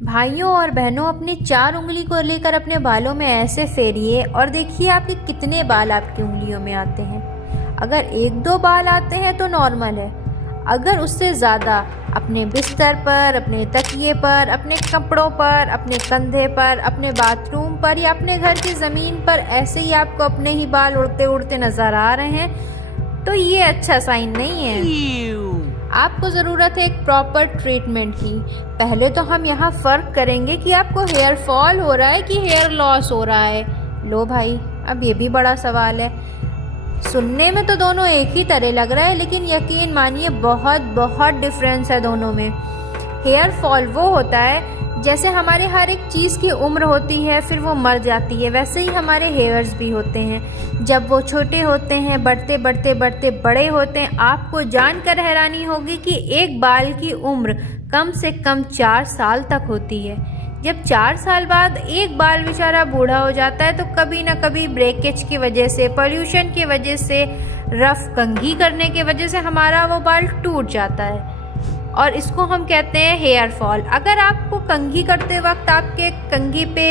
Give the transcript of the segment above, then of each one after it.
भाइयों और बहनों, अपनी 4 उंगली को लेकर अपने बालों में ऐसे फेरिए और देखिए आपके कितने बाल आपकी उंगलियों में आते हैं। अगर 1-2 बाल आते हैं तो नॉर्मल है। अगर उससे ज़्यादा अपने बिस्तर पर, अपने तकिए पर, अपने कपड़ों पर, अपने कंधे पर, अपने बाथरूम पर या अपने घर की ज़मीन पर ऐसे ही आपको अपने ही बाल उड़ते उड़ते नज़र आ रहे हैं तो ये अच्छा साइन नहीं है। आपको ज़रूरत है एक प्रॉपर ट्रीटमेंट की। पहले तो हम यहाँ फ़र्क करेंगे कि आपको हेयर फॉल हो रहा है कि हेयर लॉस हो रहा है। लो भाई, अब ये भी बड़ा सवाल है। सुनने में तो दोनों एक ही तरह लग रहा है, लेकिन यकीन मानिए बहुत बहुत डिफरेंस है दोनों में। हेयर फॉल वो होता है जैसे हमारे हर एक चीज़ की उम्र होती है, फिर वो मर जाती है, वैसे ही हमारे हेयर्स भी होते हैं। जब वो छोटे होते हैं, बढ़ते बढ़ते बढ़ते बड़े होते हैं, आपको जानकर हैरानी होगी कि एक बाल की उम्र कम से कम 4 साल तक होती है। जब 4 साल बाद एक बाल बेचारा बूढ़ा हो जाता है तो कभी ना कभी ब्रेकेज की वजह से, पोल्यूशन की वजह से, रफ कंघी करने की वजह से हमारा वो बाल टूट जाता है और इसको हम कहते हैं हेयर फॉल। अगर आपको कंघी करते वक्त आपके कंघी पे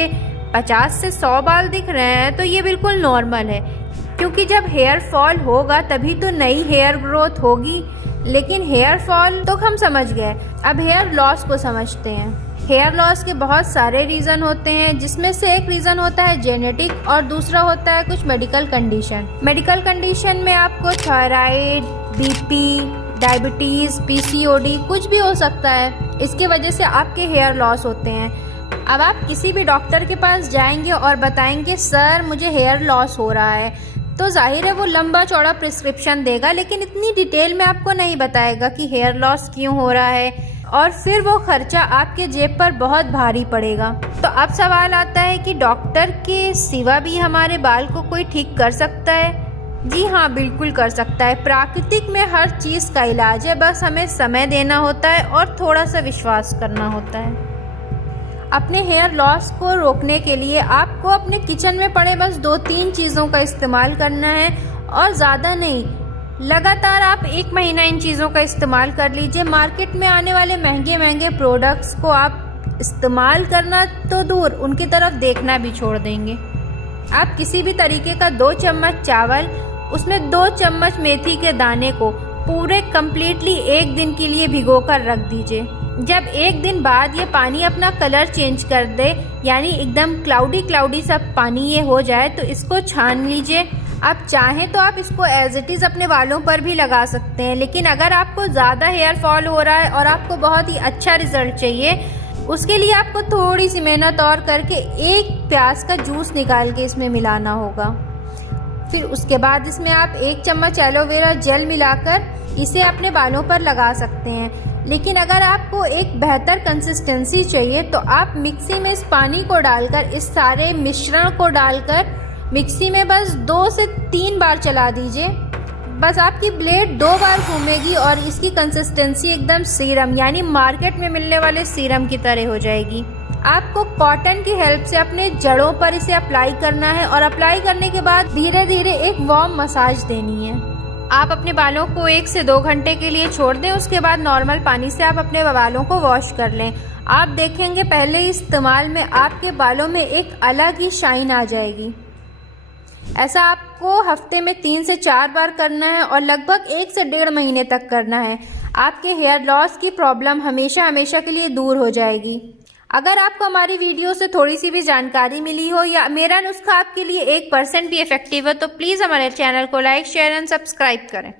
50 से 100 बाल दिख रहे हैं तो ये बिल्कुल नॉर्मल है, क्योंकि जब हेयर फॉल होगा तभी तो नई हेयर ग्रोथ होगी। लेकिन हेयर फॉल तो हम समझ गए, अब हेयर लॉस को समझते हैं। हेयर लॉस के बहुत सारे रीज़न होते हैं, जिसमें से एक रीज़न होता है जेनेटिक और दूसरा होता है कुछ मेडिकल कंडीशन। मेडिकल कंडीशन में आपको थायराइड, बीपी, डायबिटीज़, पीसीओडी कुछ भी हो सकता है। इसके वजह से आपके हेयर लॉस होते हैं। अब आप किसी भी डॉक्टर के पास जाएंगे और बताएंगे सर मुझे हेयर लॉस हो रहा है, तो जाहिर है वो लंबा चौड़ा प्रिस्क्रिप्शन देगा, लेकिन इतनी डिटेल में आपको नहीं बताएगा कि हेयर लॉस क्यों हो रहा है, और फिर वो खर्चा आपके जेब पर बहुत भारी पड़ेगा। तो अब सवाल आता है कि डॉक्टर के सिवा भी हमारे बाल को कोई ठीक कर सकता है? जी हाँ, बिल्कुल कर सकता है। प्राकृतिक में हर चीज़ का इलाज है, बस हमें समय देना होता है और थोड़ा सा विश्वास करना होता है। अपने हेयर लॉस को रोकने के लिए आपको अपने किचन में पड़े बस 2-3 चीज़ों का इस्तेमाल करना है और ज़्यादा नहीं। लगातार आप 1 महीना इन चीज़ों का इस्तेमाल कर लीजिए। मार्केट में आने वाले महंगे महंगे प्रोडक्ट्स को आप इस्तेमाल करना तो दूर, उनकी तरफ देखना भी छोड़ देंगे। आप किसी भी तरीके का 2 चम्मच चावल, उसमें 2 चम्मच मेथी के दाने को पूरे कंप्लीटली 1 दिन के लिए भिगो कर रख दीजिए। जब 1 दिन बाद ये पानी अपना कलर चेंज कर दे, यानी एकदम क्लाउडी क्लाउडी सा पानी ये हो जाए, तो इसको छान लीजिए। आप चाहें तो आप इसको एज इट इज़ अपने बालों पर भी लगा सकते हैं, लेकिन अगर आपको ज़्यादा हेयर फॉल हो रहा है और आपको बहुत ही अच्छा रिजल्ट चाहिए, उसके लिए आपको थोड़ी सी मेहनत और करके 1 प्याज का जूस निकाल के इसमें मिलाना होगा। फिर उसके बाद इसमें आप 1 चम्मच एलोवेरा जेल मिलाकर इसे अपने बालों पर लगा सकते हैं। लेकिन अगर आपको एक बेहतर कंसिस्टेंसी चाहिए तो आप मिक्सी में इस पानी को डालकर, इस सारे मिश्रण को डालकर मिक्सी में बस 2 से 3 बार चला दीजिए। बस आपकी ब्लेड 2 बार घूमेगी और इसकी कंसिस्टेंसी एकदम सीरम, यानी मार्केट में मिलने वाले सीरम की तरह हो जाएगी। आपको कॉटन की हेल्प से अपने जड़ों पर इसे अप्लाई करना है और अप्लाई करने के बाद धीरे धीरे एक वार्म मसाज देनी है। आप अपने बालों को 1 से 2 घंटे के लिए छोड़ दें, उसके बाद नॉर्मल पानी से आप अपने बालों को वॉश कर लें। आप देखेंगे पहले इस्तेमाल में आपके बालों में एक अलग ही शाइन आ जाएगी। ऐसा आपको हफ्ते में 3 से 4 बार करना है और लगभग 1 से 1.5 महीने तक करना है। आपके हेयर लॉस की प्रॉब्लम हमेशा हमेशा के लिए दूर हो जाएगी। अगर आपको हमारी वीडियो से थोड़ी सी भी जानकारी मिली हो या मेरा नुस्खा आपके लिए 1% भी इफेक्टिव हो, तो प्लीज़ हमारे चैनल को लाइक, शेयर एंड सब्सक्राइब करें।